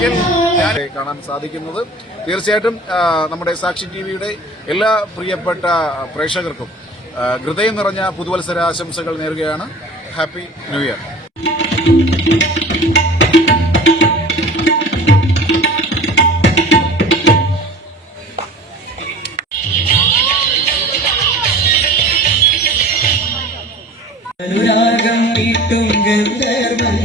കടയ്ക്കൽ കാണാൻ സാധിക്കുന്നത്. തീർച്ചയായിട്ടും നമ്മുടെ സാക്ഷി ടിവിയുടെ എല്ലാ പ്രിയപ്പെട്ട പ്രേക്ഷകർക്കും ഹൃദയം നിറഞ്ഞ പുതുവത്സര ആശംസകൾ നേരുകയാണ്. Happy new year. അനുരാഗം നീട്ടും ഗന്ധർവൻ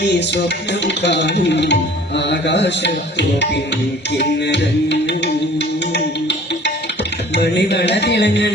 നീ സ്വപ്നം കാണും ആകാശത്തോപ്പിൻ കിന്നരൻ മണിവള തിളങ്ങണ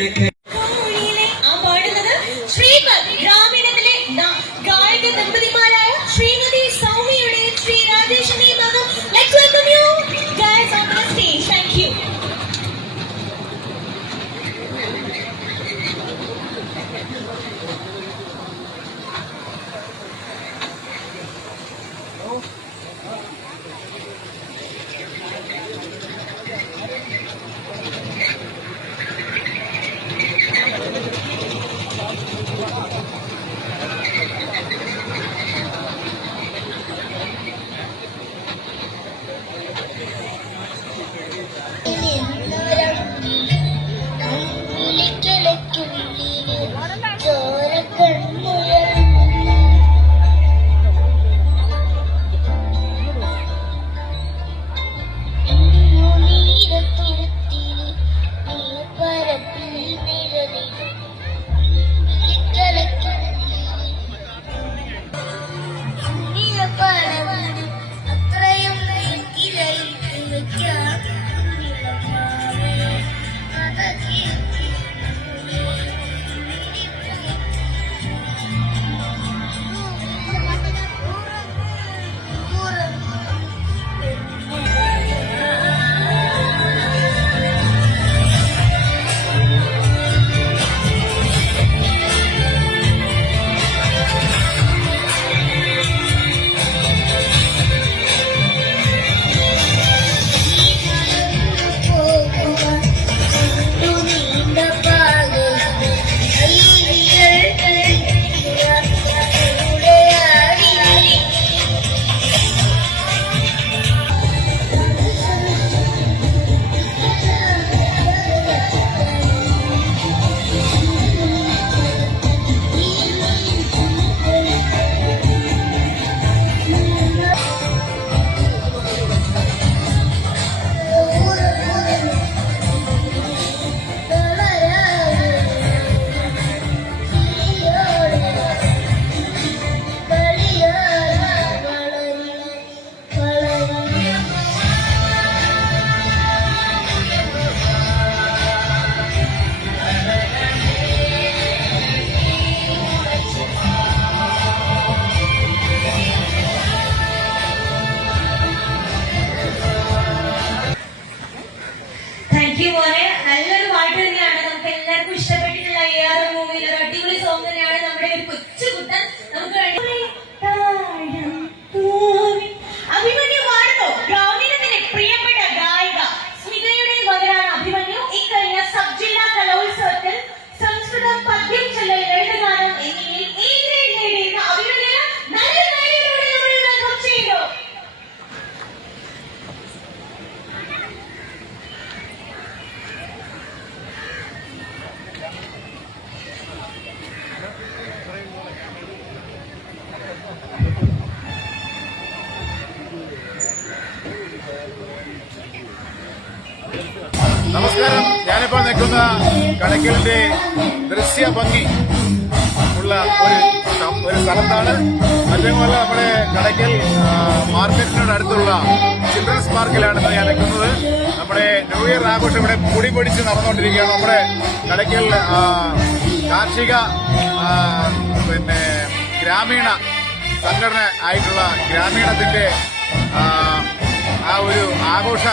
നല്ലൊരു പാട്ട് തന്നെയാണ്. നമുക്ക് എല്ലാവർക്കും ഇഷ്ടപ്പെട്ടിട്ടുള്ള മൂവിയിൽ ഒരു അടിപൊളി സോങ് തന്നെയാണ്. നമ്മുടെ ഒരു കൊച്ചു കുട്ടൻ നമുക്ക് അഭിമന്യു പാടുന്നു. ഗ്രാമീണത്തിന്റെ പ്രിയപ്പെട്ട ഗായിക സ്മിതയുടെ മകനാണ് അഭിമന്യു. ഇക്കഴിഞ്ഞ സബ് ജില്ലാ കലോത്സവത്തിൽ സംസ്കൃതം പദ്യം ചൊല്ലൽ ലളിതഗാനം എന്നിവയിൽ നേടിയിരുന്ന അഭിമന്യു നല്ല കാര്യങ്ങളോടെ നമ്മൾ വെൽക്കം ചെയ്യുന്നു. നമസ്കാരം. ഞാനിപ്പോൾ നിൽക്കുന്ന കടയ്ക്കലിന്റെ ദൃശ്യ ഭംഗി ഉള്ള ഒരു സ്ഥലത്താണ്. മറ്റൊന്നുമല്ല, നമ്മുടെ കടയ്ക്കൽ മാർക്കറ്റിനോട് അടുത്തുള്ള ചിൽഡ്രൻസ് പാർക്കിലാണ് ഞാൻ നിൽക്കുന്നത്. നമ്മുടെ ന്യൂ ഇയർ ആഘോഷം ഇവിടെ പൊടി പൊടിച്ച് നടന്നുകൊണ്ടിരിക്കുകയാണ്. നമ്മുടെ കടയ്ക്കൽ കാർഷിക ഗ്രാമീണ സംഘടന ആയിട്ടുള്ള ഗ്രാമീണത്തിന്റെ ആ ഒരു ആഘോഷ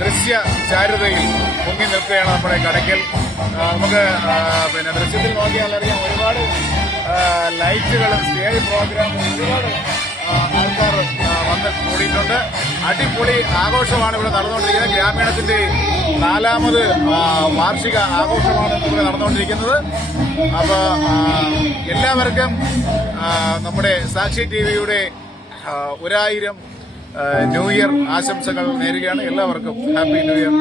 ദൃശ്യ ചാരുതയിൽ പൊങ്ങി നിൽക്കുകയാണ് നമ്മുടെ കടയ്ക്കൽ. നമുക്ക് ദൃശ്യത്തിൽ നോക്കിയാൽ അറിയാം, ഒരുപാട് ലൈറ്റുകളും സ്റ്റേജ് പ്രോഗ്രാമും ഒരുപാട് ആൾക്കാർ വന്ന് കൂടിയിട്ടുണ്ട്. അടിപൊളി ആഘോഷമാണ് ഇവിടെ നടന്നുകൊണ്ടിരിക്കുന്നത്. ഗ്രാമീണത്തിന്റെ 4ാമത് വാർഷിക ആഘോഷമാണ് ഇവിടെ നടന്നുകൊണ്ടിരിക്കുന്നത്. അപ്പോൾ എല്ലാവർക്കും നമ്മുടെ സാക്ഷി ടിവിയുടെ 1000 ന്യൂ ഇയർ ആശംസകൾ നേരുകയാണ്. എല്ലാവർക്കും ഹാപ്പി ന്യൂ ഇയർ.